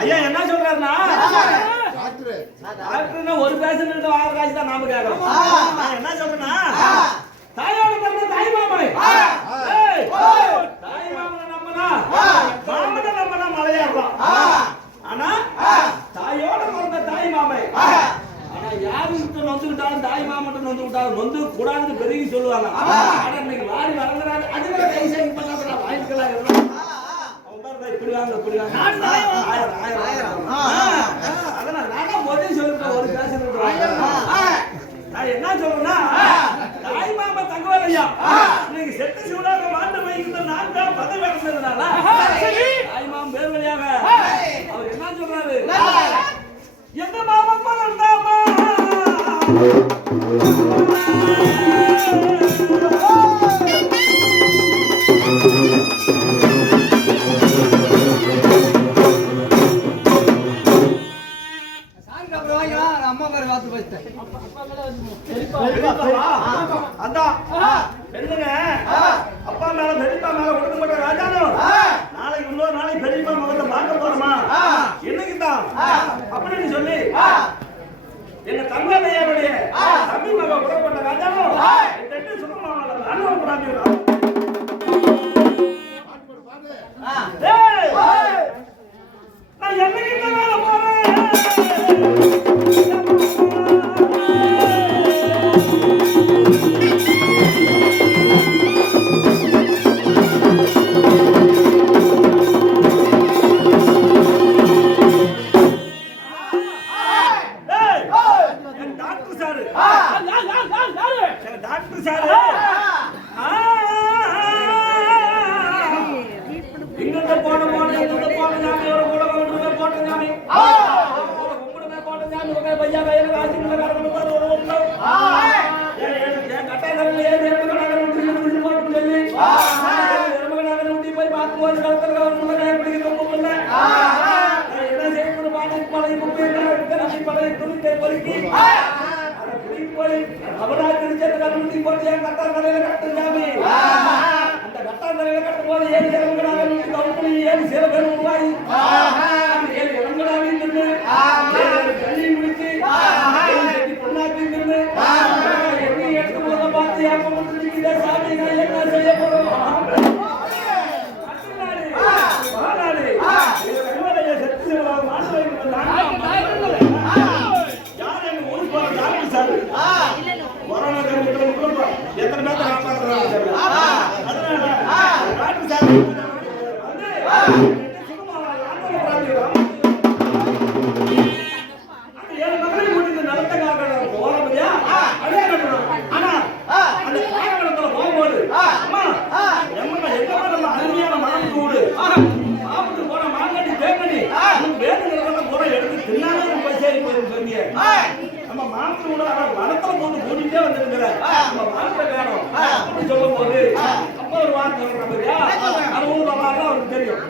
ஐயா என்ன சொல்றாருன்னா டாக்டர் ஒரு பேஷண்ட் வாங்குற காசு தான் நாம கேட்கறோம். நான் என்ன சொல்றேன்னா தாயோட பிறந்த தாய் மாமனை தாய் மாமனை நம்பனா மாமனை நம்பனா மலையாடுறோம். ஆனா தாயோட பிறந்த தாய் மாமை ஆனா யாருக்கு நொந்துக்கிட்டாலும் தாய் மாமன் நொந்துக்கிட்டாலும் நொந்து கூடாதுன்னு பெருகி சொல்லுவாங்க. ஆனா இன்னைக்கு வாரி வளர்ந்துறாரு அதுவே கைசேங்க பண்ணாத வாங்கிக்கலாம். என்ன சொல்றேன்னா தாய் மாமா தங்கவேலையா இன்னைக்கு செத்து சூடாக மாண்டு வைக்கிற நான் தான் பதவி அடைந்ததுனால தாய் மாமன் பேர் வழியாக அவர் என்ன சொல்றாரு எந்த மாமா பணந்தாமா அப்பா மேல பெரியப்பா மேல கொடுக்க மாட்டேன் ராஜானோ நாளைக்கு இன்னொரு நாளைக்கு பெரியப்பா மகத்தை பார்க்க போறோமா என்னைக்குதான் அப்படின்னு சொல்லி எங்க தங்கையாருடைய தம்பி மகன் புறப்பட்ட ராஜானோ சுத்தமா அனுபவப்படாது. நான் என்னைக்கு மேல போறேன் நம்ம மாமனோட வனத்துல போட்டு கூட்டிட்டே வந்திருக்கிறேன் சொல்லும் போது அப்ப ஒரு வார்த்தை அது அவருக்கு தெரியும்.